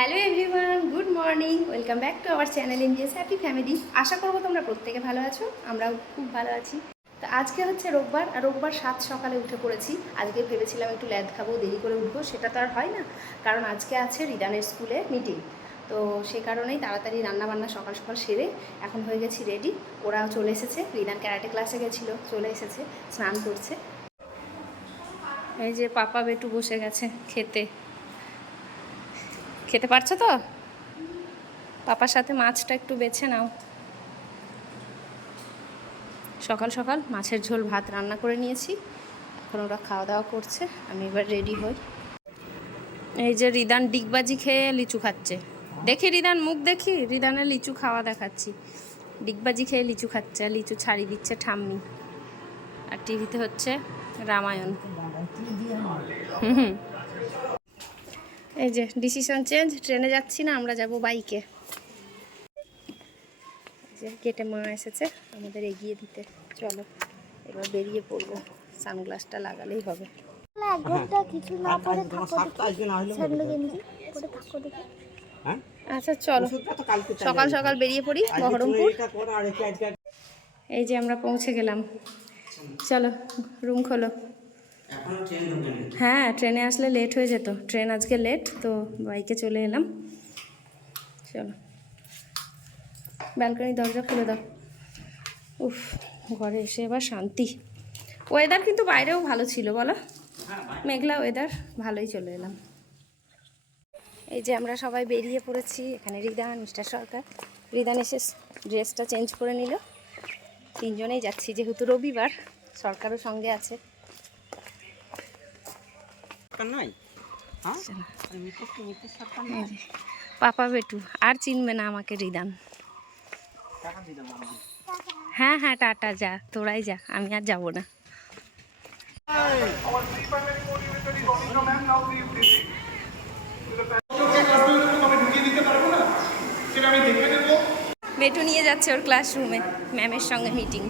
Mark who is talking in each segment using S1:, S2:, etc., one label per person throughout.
S1: Hello everyone, good morning. Welcome back to our channel India's happy family. আশা করব তোমরা প্রত্যেকে ভালো আছো, আমরাও খুব ভালো আছি। তো আজকে হচ্ছে রোববার, আর রোববার সাত সকালে উঠে পড়েছি। আজকে ভেবেছিলাম একটু ল্যাদ খাব, দেরি করে উঠবো, সেটা তো আর হয় না, কারণ আজকে আছে রিদানের স্কুলে মিটিং। তো সে কারণেই তাড়াতাড়ি রান্নাবান্না সকাল সকাল সেরে এখন হয়ে গেছি রেডি। ওরাও চলে এসেছে, রিদান ক্যারাটে ক্লাসে গেছিল, চলে এসেছে, স্নান করছে। এই যে পাপা বেটু বসে গেছে খেতে। খেতে পারছ তো? পাপার সাথে মাছটা একটু বেছে নাও। সকাল সকাল মাছের ঝোল ভাত রান্না করে নিয়েছি। এখন ওরা খাওয়া দাওয়া করছে, আমি এবার রেডি হই। এই যে রিদান ডিগবাজি খেয়ে লিচু খাচ্ছে। দেখি রিদান, মুখ দেখি? রিদানের লিচু খাওয়া দেখাচ্ছি। ডিগবাজি খেয়ে লিচু খাচ্ছে, আর লিচু ছাড়ি দিচ্ছে ঠাম্মি। আর টিভিতে হচ্ছে রামায়ণ। হুম হুম। এই যে ডিসিশন চেঞ্জ ট্রেনে যাচ্ছি না আমরা যাব বাইকে এই যে গেটে মা এসেছে আমাদের এগিয়ে দিতে। চলো এবার বেরিয়ে পড়ব। সানগ্লাসটা লাগালেই হবে।
S2: কিছু না পরে থাকো দেখি।
S3: হ্যাঁ
S1: আচ্ছা চলো। সকাল সকাল বেরিয়ে পড়ি বহরমপুর। এই যে আমরা পৌঁছে গেলাম। চলো রুম খোলো। হ্যাঁ ট্রেনে আসলে লেট হয়ে যেত। ট্রেন আজকে লেট তো বাইকে চলে এলাম। চলো। ব্যালকনি দরজা খুলে দাও। উফ ঘরে এসে এবার শান্তি। ওয়েদার কিন্তু বাইরেও ভালো ছিল বলো? মেঘলা ওয়েদার ভালোই চলে এলাম। এই যে আমরা সবাই বেরিয়ে পড়েছি এখানে রিদান মিস্টার সরকার। রিদান এসে ড্রেসটা চেঞ্জ করে নিল। তিনজনেই যাচ্ছি যেহেতু রবিবার সরকারও সঙ্গে আছে।
S3: হ্যাঁ
S1: পাপা বেটু আর চিনবে না আমাকে রিদান। হ্যাঁ হ্যাঁ টাটা যা তোরাই যা আমি আর যাব না। বেটু নিয়ে যাচ্ছে ওর ক্লাসরুমে ম্যামের সঙ্গে মিটিং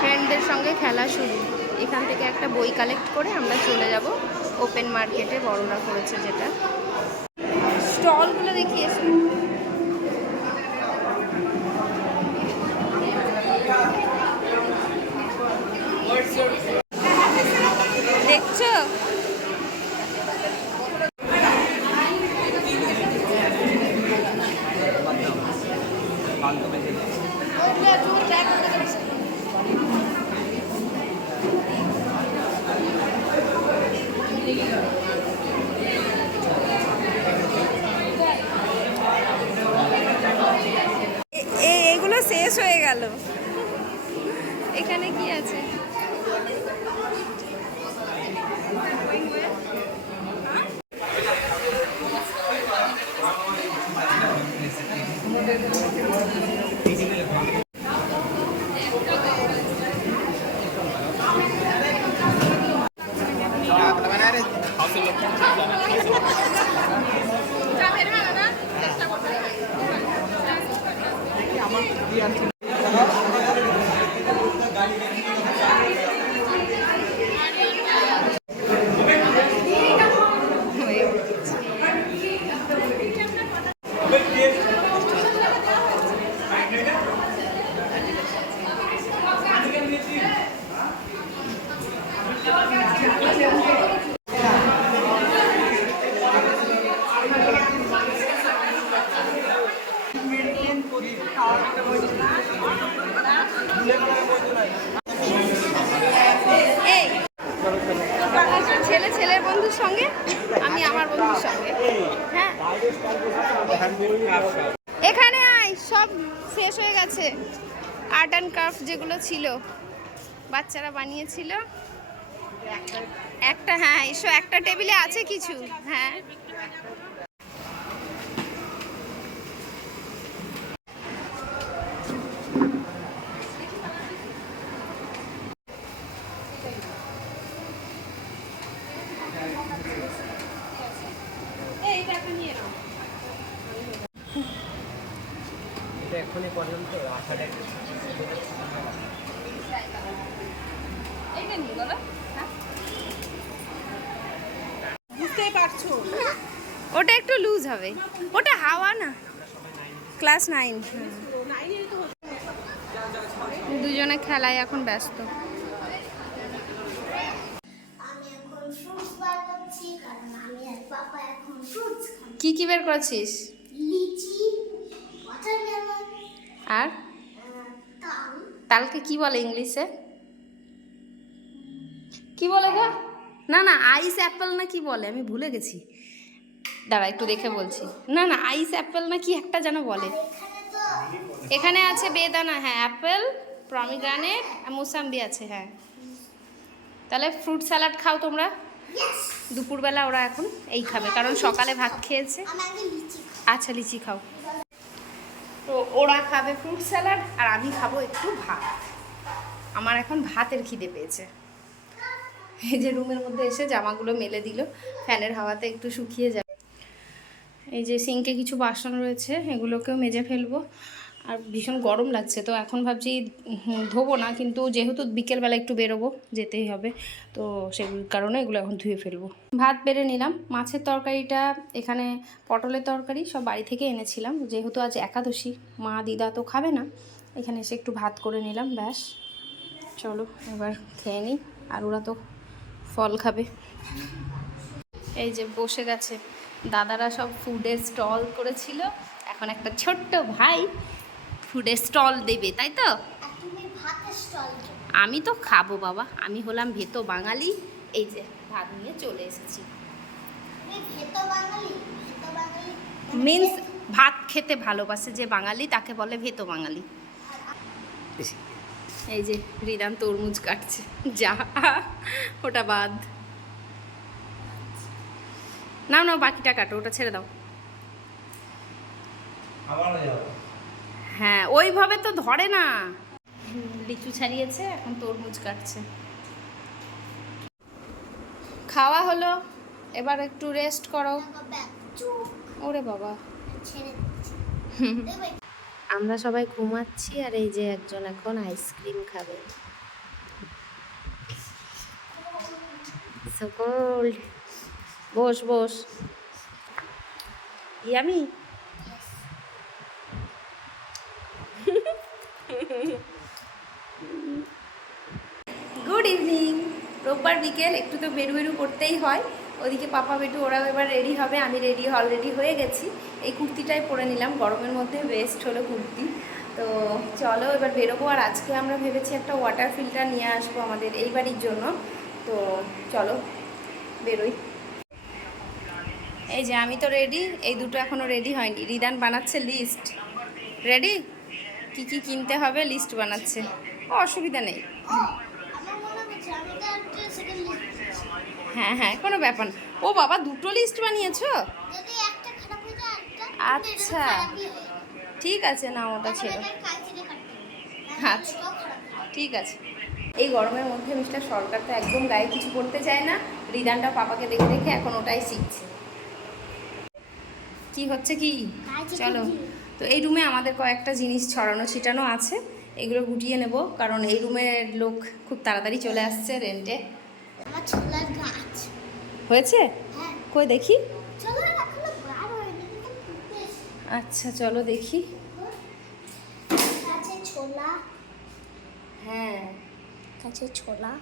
S1: ফ্রেন্ডদের সঙ্গে খেলা শুরু এখান থেকে একটা বই কালেক্ট করে আমরা চলে যাব। ওপেন মার্কেটে বড়রা করেছে যেটা। স্টলগুলো দেখিয়েছে দেখছ? এগুলো শেষ হয়ে গেল। এখানে কি আছে? হয়ে উঠেছে। এই ছেলে ছেলের বন্ধুর সঙ্গে, আমি আমার বন্ধুর সঙ্গে। হ্যাঁ। এখানে আয়, সব শেষ হয়ে গেছে। আর্ট অ্যান্ড ক্রাফট যেগুলো ছিল, বাচ্চারা বানিয়েছিল। একটা হ্যাঁ এসো, একটা টেবিলে আছে কিছু। হ্যাঁ
S3: এটা এখনই পর্যন্ত আষাঢ়ে
S1: কিনবি বলো হ্যাঁ ওটা একটু লুজ হবে। ওটা হাওয়া না। Class nine. দুজনে খেলায় এখন ব্যস্ত।
S2: আমি এখন ফ্রুটস বার করছি কারণ আমি আর? পাপা এখন ফ্রুটস খাই
S1: কি কি বের করছিস আর
S2: তাল।
S1: তালকে কি বলে ইংলিশে? কি বলে গো? না না আইস অ্যাপেল না কি বলে? আমি ভুলে গেছি। দাঁড়া একটু দেখে বলছি। না না আইস অ্যাপেল না কি একটা যেন বলে।
S2: এখানে
S1: আছে বেদানা হ্যাঁ অ্যাপেল প্রমিগ্রানেট আর মোসাম্বি আছে হ্যাঁ। তাহলে ফ্রুট স্যালাড খাও তোমরা। দুপুরবেলা ওরা এখন এই খাবে কারণ সকালে ভাত খেয়েছে।
S2: আমি আগে লিচি খাই
S1: আচ্ছা লিচি খাও। তো ওরা খাবে ফ্রুট স্যালাড আর আমি খাব একটু ভাত। আমার এখন ভাতের খিদে পেয়েছে। এই যে রুমের মধ্যে এসে জামাগুলো মেলে দিল। ফ্যানের হাওয়াতে একটু শুকিয়ে যাবে। এই যে সিঙ্কে কিছু বাসন রয়েছে, এগুলোকেও মেজে ফেলব। আর ভীষণ গরম লাগছে, তো এখন ভাবছি ধোবো না, কিন্তু যেহেতু বিকেলবেলা একটু বেরোবো, যেতেই হবে। তো সেগুলোর কারণে এগুলো এখন ধুয়ে ফেলব। ভাত বেড়ে নিলাম। মাছের তরকারিটা এখানে পটলের তরকারি, সব বাড়ি থেকে এনেছিলাম। যেহেতু আজ একাদশী, মা, দিদা তো খাবে না, এখানে এসে একটু ভাত করে নিলাম, ব্যাস। চলো, এবার খেয়ে নিই। আর ওরা তো ফল খাবে। এই যে বসে গেছে। দাদারা সব ফুডের স্টল করেছিল। এখন একটা ছোট্ট ভাই ফুডের স্টল দেবে, তাই তো? আমি তো খাব বাবা। আমি হলাম ভেতো বাঙালি। এই যে ভাত নিয়ে চলে এসেছি। মিন্স ভাত খেতে ভালোবাসে যে বাঙালি, তাকে বলে ভেতো বাঙালি। এই যে রিদান তরমুজ কাটছে। যা ওটা বাদ। নাও নাও বাকিটা কাটো ওটা ছেড়ে দাও। হ্যাঁ ওইভাবে তো ধরে না। লিচু ছাড়িয়েছে এখন তরমুজ কাটছে। খাওয়া হলো এবার একটু রেস্ট করো। ওরে বাবা।
S4: আমরা সবাই ঘুমাচ্ছি আর এই যে একজন এখন আইসক্রিম খাবে. বস বস। ইয়ামি?
S1: গুড ইভিনিং রোববার বিকেল, একটু তো বেরু বেরু করতেই হয়। ওদিকে পাপা বেটু ওরাও এবার রেডি হবে, আমি রেডি অলরেডি হয়ে গেছি। এই কুর্তিটাই পরে নিলাম, গরমের মধ্যে বেস্ট হলো কুর্তি। তো চলো এবার বেরোবো, আর আজকে আমরা ভেবেছি একটা ওয়াটার ফিল্টার নিয়ে আসব আমাদের এই বাড়ির জন্য। তো চলো, বেরোই। এই যে আমি তো রেডি এই দুটো এখনও রেডি হয়নি। রিদান বানাচ্ছে লিস্ট রেডি কি কি কিনতে হবে? লিস্ট বানাচ্ছে। অসুবিধা নেই
S2: ও আমার মনে হচ্ছে আমি তো একটা সেকেন্ড
S1: হ্যাঁ হ্যাঁ কোনো ব্যাপার না। ও বাবা দুটো লিস্ট বানিয়েছো? আচ্ছা। ঠিক আছে না ওটা ছিল আচ্ছা। ঠিক আছে। এই গরমের মধ্যে মিস্টার সরকার তো একদম গায়ে কিছু করতে চায় না। রিদানটা পাপাকে দেখে দেখে এখন ওটাই শিখছে। কি হচ্ছে কি? চলো। তো এই রুমে আমাদের কয়েকটা জিনিস ছড়ানো ছিটানো আছে। এগুলো গুটিয়ে নেব কারণ এই রুমের লোক খুব তাড়াতাড়ি চলে আসছে রেন্টে
S2: আমার ছোলার
S1: হয়েছে?
S2: হ্যাঁ।
S1: কই দেখি। আচ্ছা চলো দেখি।
S2: কাছে ছোলা।
S1: হ্যাঁ
S2: কাছে ছোলা।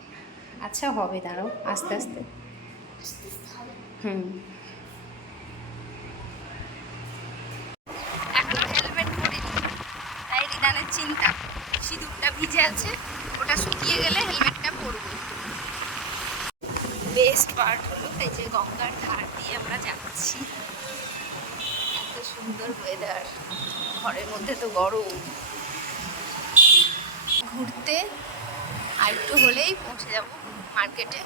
S1: আচ্ছা হবে দাঁড়াও আস্তে আস্তে। হুম। এখনও হেলমেট পরিনি তাই রিদানের চিন্তা। সিঁদুরটা ভিজে আছে ওটা শুকিয়ে গেলে হেলমেটটা পরবো বেস্ট পার্ট হলো এই যে গঙ্গার ধার দিয়ে আমরা যাচ্ছি। এত সুন্দর ওয়েদার ঘরের মধ্যে তো গরম। ঘুরতে আর একটু হলেই পৌঁছে যাব মার্কেটে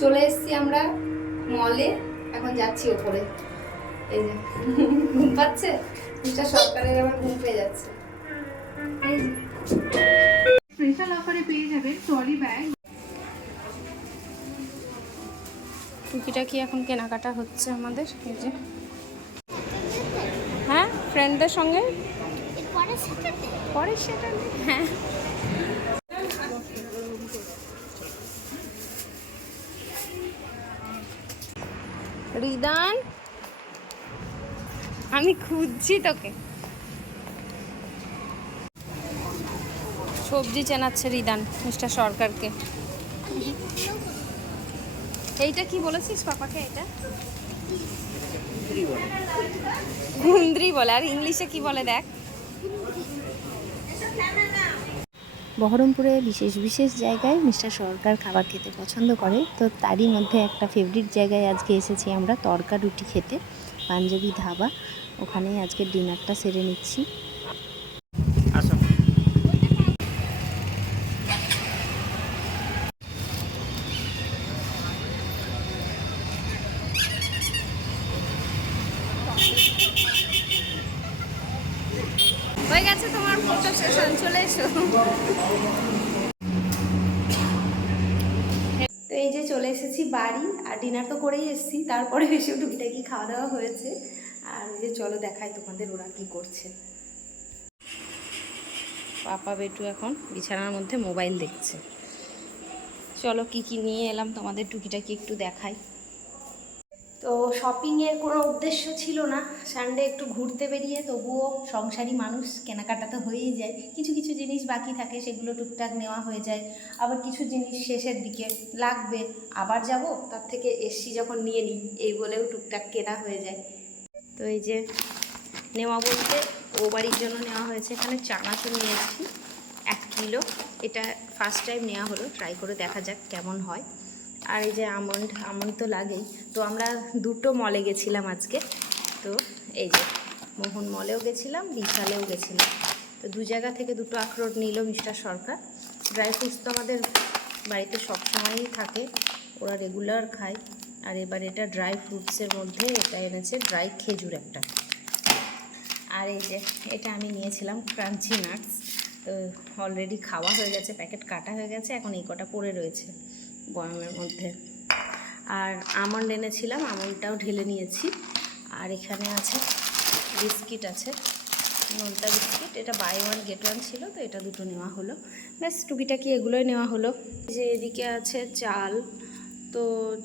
S1: চলে এসেছি আমরা মলে এখন যাচ্ছি ওপরে। এই যে, ঘুম পাচ্ছে? সরকারের আবার ঘুম পেয়ে যাচ্ছে। টুকিটাকি এখন কেনাকাটা হচ্ছে আমাদের? এই যে। হ্যাঁ ফ্রেন্ডদের সঙ্গে? পরের হ্যাঁ। রিদান, আমি খুঁজছি তোকে। সবজি চেনাচ্ছে রিদান, মিস্টার সরকারকে। এইটা কি বলেছিস পাপাকে এটা? গুন্দ্রি বলে। আর ইংলিশে কি বলে দেখ?
S4: বহরমপুরে বিশেষ বিশেষ জায়গায় মিস্টার সরকার খাবার খেতে পছন্দ করে। তো তারই মধ্যে একটা ফেভারিট জায়গায় আজকে এসেছি আমরা তরকা রুটি খেতে পাঞ্জাবি ধাবা। ওখানেই আজকে ডিনারটা সেরে নিচ্ছি
S3: আসো
S1: হয়ে গেছে তোমার ফটো এসো। তো এই যে চলে এসেছি বাড়ি, আর ডিনার তো করেই এসেছি, তারপরে বেশি টুকিটাকি খাওয়া দাওয়া হয়েছে। আর যে চলো দেখাই তোমাদের ওরা কি করছে। পাপা বেটু এখন বিছানার মধ্যে মোবাইল দেখছে। চলো কি কি নিয়ে এলাম তোমাদের টুকিটাকি একটু দেখাই। তো শপিংয়ের কোনো উদ্দেশ্য ছিল না। সানডে একটু ঘুরতে বেরিয়ে তবুও সংসারী মানুষ কেনাকাটা তো হয়েই যায়। কিছু কিছু জিনিস বাকি থাকে, সেগুলো টুকটাক নেওয়া হয়ে যায়। আবার কিছু জিনিস শেষের দিকে লাগবে। আবার যাব, তার থেকে এসছি যখন নিয়ে নিই, এই বলেও টুকটাক কেনা হয়ে যায়। তো এই যে নেওয়া বলতে ও বাড়ির জন্য নেওয়া হয়েছে। এখানে চানাচুর নিয়েছি, এক কিলো। এটা ফার্স্ট টাইম নেওয়া হলো। ট্রাই করে দেখা যাক কেমন হয়। আর এই যে আমন্ড আমন্ড তো লাগেই। তো আমরা দুটো মলে গেছিলাম আজকে। তো এই যে মোহন মলেও গেছিলাম, বিশালেও গেছিলাম। তো দু জায়গা থেকে দুটো আখরোট নিল মিস্টার সরকার। ড্রাই ফ্রুটস তো আমাদের বাড়িতে সবসময়ই থাকে। ওরা রেগুলার খায়। আর এবার এটা ড্রাই ফ্রুটসের মধ্যে এটা এনেছে ড্রাই খেজুর একটা। আর এই যে এটা আমি নিয়েছিলাম ক্রাঞ্চি নাটস তো অলরেডি খাওয়া হয়ে গেছে প্যাকেট কাটা হয়ে গেছে, এখন এই কটা পড়ে রয়েছে। বয়ামের মধ্যে। আর আমন্ড এনেছিলাম, আমন্ডটাও ঢেলে নিয়েছি। আর এখানে আছে বিস্কিট আছে, নোনতা বিস্কিট। এটা বাই ওয়ান গেট ওয়ান ছিল, তো এটা দুটো নেওয়া হলো। ব্যাস, টুকিটাকি এগুলোই নেওয়া হলো। যে এদিকে আছে চাল, তো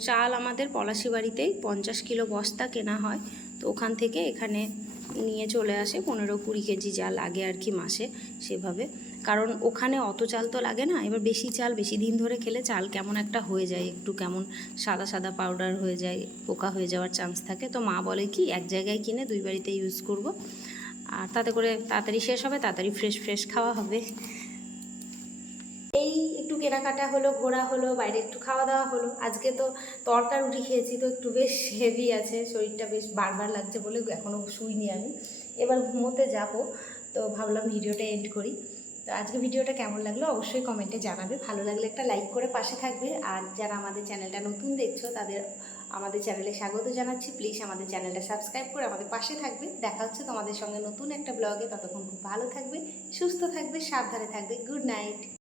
S1: চাল আমাদের পলাশি বাড়িতেই পঞ্চাশ কিলো বস্তা কেনা হয়। তো ওখান থেকে এখানে নিয়ে চলে আসে, পনেরো কুড়ি কেজি যা লাগে আর কি মাসে সেভাবে। কারণ ওখানে অত চাল তো লাগে না, এবার বেশি চাল, বেশি দিন ধরে খেলে চাল কেমন একটা হয়ে যায়, একটু কেমন সাদা সাদা পাউডার হয়ে যায়, পোকা হয়ে যাওয়ার চান্স থাকে। তো মা বলে কি, এক জায়গায় কিনে দুই বাড়িতে ইউজ করব। আর তাতে করে তাড়াতাড়ি শেষ হবে, তাড়াতাড়ি ফ্রেশ ফ্রেশ খাওয়া হবে। এই একটু কেনাকাটা হলো, ঘোরা হলো, বাইরে একটু খাওয়া দাওয়া হলো। আজকে তো তরকা রুটি খেয়েছি, তো একটু বেশ হেভি আছে, শরীরটা বেশ বারবার লাগছে বলে এখনও শুইনি আমি। এবার ঘুমোতে যাব, তো ভাবলাম ভিডিওটা এন্ড করি। তো আজকে ভিডিওটা কেমন লাগল অবশ্যই কমেন্টে জানাবে। ভালো লাগলে একটা লাইক করে পাশে থাকবে। আর যারা আমাদের চ্যানেলটা নতুন দেখছ, তাদের আমাদের চ্যানেলে স্বাগত জানাচ্ছি। প্লিজ আমাদের চ্যানেলটা সাবস্ক্রাইব করে আমাদের পাশে থাকবে। দেখা হচ্ছে তোমাদের সঙ্গে নতুন একটা ব্লগে ততক্ষণ খুব ভালো থাকবে, সুস্থ থাকবে, সাবধানে থাকবে। Good night